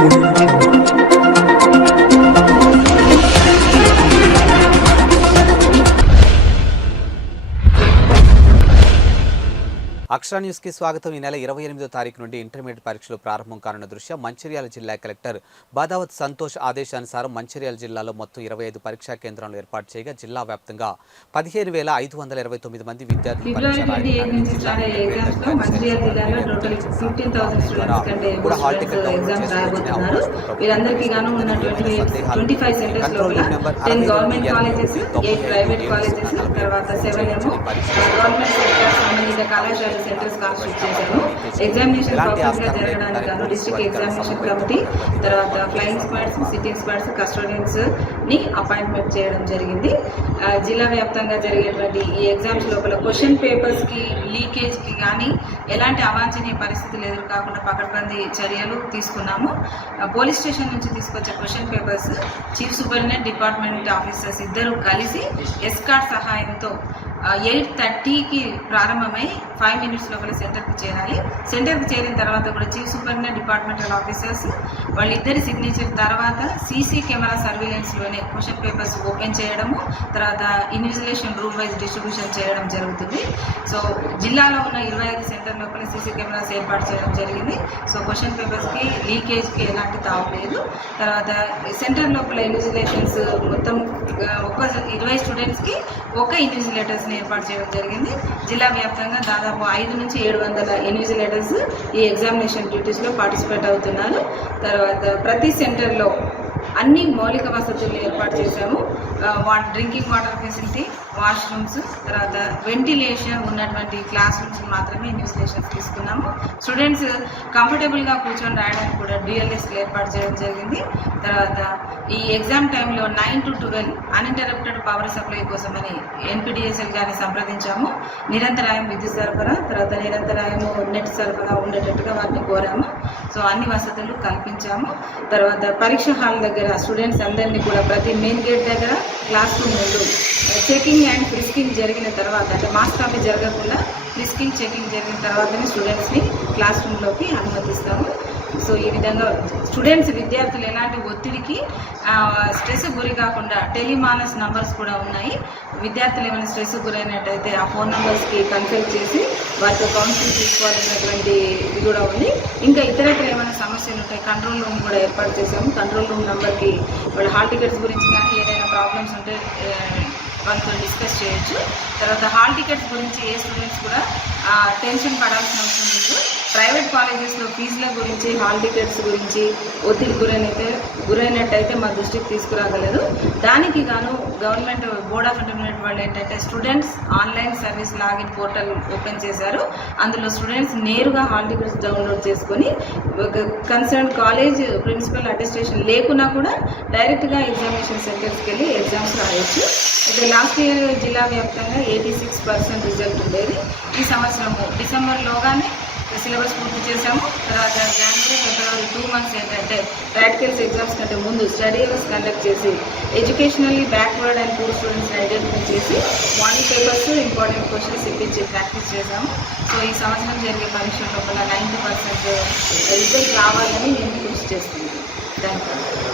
Thank you. అక్షర న్యూస్కి స్వాగతం. ఈ నెల ఇరవై ఎనిమిదో తారీఖు నుండి ఇంటర్మీడియట్ పరీక్షలు ప్రారంభం కానున్న దృష్ట్యా మంచిర్యాల జిల్లా కలెక్టర్ బాదావత్ సంతోష్ ఆదేశానుసారం మంచిర్యాల జిల్లాలో మొత్తం ఇరవై ఐదు పరీక్షా కేంద్రాలు ఏర్పాటు చేయగా జిల్లా వ్యాప్తంగా పదిహేను వేల ఐదు వందల ఇరవై తొమ్మిది మంది విద్యార్థులు కూడా హాల్ టికెట్ సంబంధిత కళాశాల సెంటర్స్ కాన్స్టిట్యూట్ చేశారు. ఎగ్జామినేషన్గా ఆస్కారం జరగడానికి గాను డిస్ట్రిక్ట్ ఎగ్జామినేషన్ కమిటీ తర్వాత ఫ్లయింగ్ స్క్వాడ్స్ సిట్టింగ్ స్క్వాడ్స్ కస్టోడియన్స్ని అపాయింట్మెంట్ చేయడం జరిగింది. జిల్లా వ్యాప్తంగా జరిగేటువంటి ఈ ఎగ్జామ్స్ లోపల క్వశ్చన్ పేపర్స్కి లీకేజ్కి కానీ ఎలాంటి అవాంఛనీయ పరిస్థితులు ఎదురు కాకుండా పకడ్బందీ చర్యలు తీసుకున్నాము. పోలీస్ స్టేషన్ నుంచి తీసుకొచ్చే question papers chief superintendent department officers ఇద్దరు కలిసి ఎస్కాట్ సహాయంతో ఎయిట్ థర్టీకి ప్రారంభమై ఫైవ్ మినిట్స్ లోపల సెంటర్కి చేరాలి. సెంటర్కి చేరిన తర్వాత కూడా చీఫ్ సూపరింటెండెంట్ డిపార్ట్మెంటల్ ఆఫీసర్స్ వాళ్ళిద్దరి సిగ్నేచర్ తర్వాత సీసీ కెమెరా సర్వీలెన్స్లోనే క్వశ్చన్ పేపర్స్ ఓపెన్ చేయడము తర్వాత ఇన్విజిలేషన్ రూమ్ వైజ్ డిస్ట్రిబ్యూషన్ చేయడం జరుగుతుంది. సో జిల్లాలో ఉన్న ఇరవై ఐదు సెంటర్ లోపల సీసీ కెమెరాస్ ఏర్పాటు చేయడం జరిగింది. సో క్వశ్చన్ పేపర్స్కి లీకేజ్కి ఎలాంటి తావు లేదు. తర్వాత సెంటర్ లోపల ఇన్విజిలేషన్స్ మొత్తం ఒక్క ఒక ఇరవై స్టూడెంట్స్కి ఒక ఇన్విజిలేటర్స్ని ఏర్పాటు చేయడం జరిగింది. జిల్లా వ్యాప్తంగా దాదాపు ఐదు నుంచి ఏడు వందల ఇన్విజిలేటర్స్ ఈ ఎగ్జామినేషన్ డ్యూటీస్లో పార్టిసిపేట్ అవుతున్నారు. తర్వాత ప్రతి సెంటర్లో అన్ని మౌలిక వసతులు ఏర్పాటు చేశాము. వా డ్రింకింగ్ వాటర్ ఫెసిలిటీ వాష్రూమ్స్ తర్వాత వెంటిలేషన్ ఉన్నటువంటి క్లాస్ రూమ్స్ మాత్రమే ఇన్విజిలేషన్స్ తీసుకున్నాము. స్టూడెంట్స్ కంఫర్టబుల్గా కూర్చొని రాయడానికి కూడా డిఎల్ఎస్లు ఏర్పాటు చేయడం జరిగింది. తర్వాత ఈ ఎగ్జామ్ టైంలో nine to twelve uninterrupted power supply కోసమని ఎన్పిడిఎస్ఎల్ గారిని సంప్రదించాము. నిరంతరాయం విద్యుత్ సరఫరా తర్వాత నిరంతరాయము నెట్ సరఫరా ఉండేటట్టుగా వారిని కోరాము. సో అన్ని వసతులు కల్పించాము. తర్వాత పరీక్ష హాల్ దగ్గర స్టూడెంట్స్ అందరినీ కూడా ప్రతి మెయిన్ గేట్ దగ్గర క్లాస్ రూమ్ ముందు చెకింగ్ అండ్ ఫ్రిస్కింగ్ జరిగిన తర్వాత అంటే మాస్ కాపీ జరగకుండా ఫ్రిస్కింగ్ చెకింగ్ జరిగిన తర్వాతనే స్టూడెంట్స్ని క్లాస్ రూమ్లోకి అనుమతిస్తాము. సో ఈ విధంగా స్టూడెంట్స్ విద్యార్థులు ఎలాంటి ఒత్తిడికి స్ట్రెస్ గురి కాకుండా టెలిమానస్ నంబర్స్ కూడా ఉన్నాయి. విద్యార్థులు ఏమైనా స్ట్రెస్ గురైనట్టయితే ఆ ఫోన్ నంబర్స్కి కన్సల్ట్ చేసి వారితో కౌన్సిలింగ్ తీసుకోవాల్సినటువంటి ఇది కూడా ఉంది. ఇంకా ఇతరత్ర ఏమైనా సమస్యలు ఉంటాయి కంట్రోల్ రూమ్ కూడా ఏర్పాటు చేసాము కంట్రోల్ రూమ్ నెంబర్కి వాళ్ళ హాల్ టికెట్స్ గురించి కానీ ఏదైనా ప్రాబ్లమ్స్ ఉంటే వాళ్ళతో డిస్కస్ చేయొచ్చు. తర్వాత హాల్ టికెట్స్ గురించి ఏ స్టూడెంట్స్ కూడా టెన్షన్ పడాల్సిన అవసరం లేదు. ప్రైవేట్ కాలేజెస్లో ఫీజుల గురించి హాల్ టికెట్స్ గురించి ఒత్తిడి గురైనైతే గురైనట్టయితే మా దృష్టికి తీసుకురాగలేదు. దానికి గాను గవర్నమెంట్ బోర్డ్ ఆఫ్ ఇంటర్మీడియట్ వాళ్ళు ఏంటంటే students online service login portal open చేశారు. అందులో స్టూడెంట్స్ నేరుగా హాల్ టికెట్స్ డౌన్లోడ్ చేసుకొని కన్సర్న్ కాలేజ్ ప్రిన్సిపల్ అటెస్టేషన్ లేకున్నా కూడా డైరెక్ట్గా ఎగ్జామినేషన్ సెంటర్స్కి వెళ్ళి ఎగ్జామ్స్ రాయొచ్చు. అయితే లాస్ట్ ఇయర్ జిల్లా వ్యాప్తంగా ఎయిటీ సిక్స్ పర్సెంట్ రిజల్ట్ ఉండేది. ఈ సంవత్సరము డిసెంబర్లోగానే సిలబస్ పూర్తి చేశాము. తర్వాత జనవరి ఫిబ్రవరి టూ మంత్స్ ఏంటంటే ప్రాక్టికల్స్ ఎగ్జామ్స్ కంటే ముందు స్టడీ అవర్స్ కండక్ట్ చేసి ఎడ్యుకేషనల్లీ బ్యాక్వర్డ్ అండ్ పూర్ స్టూడెంట్స్ని ఐడెంటిఫై చేసి మార్నింగ్ పేపర్స్ ఇంపార్టెంట్ క్వశ్చన్స్ ఇప్పించి ప్రాక్టీస్ చేశాము. సో ఈ సంవత్సరం జరిగే పరీక్ష లోపల నైంటీ పర్సెంట్ రిజల్ట్ రావాలని నేను కృషి చేస్తున్నాను. Thank you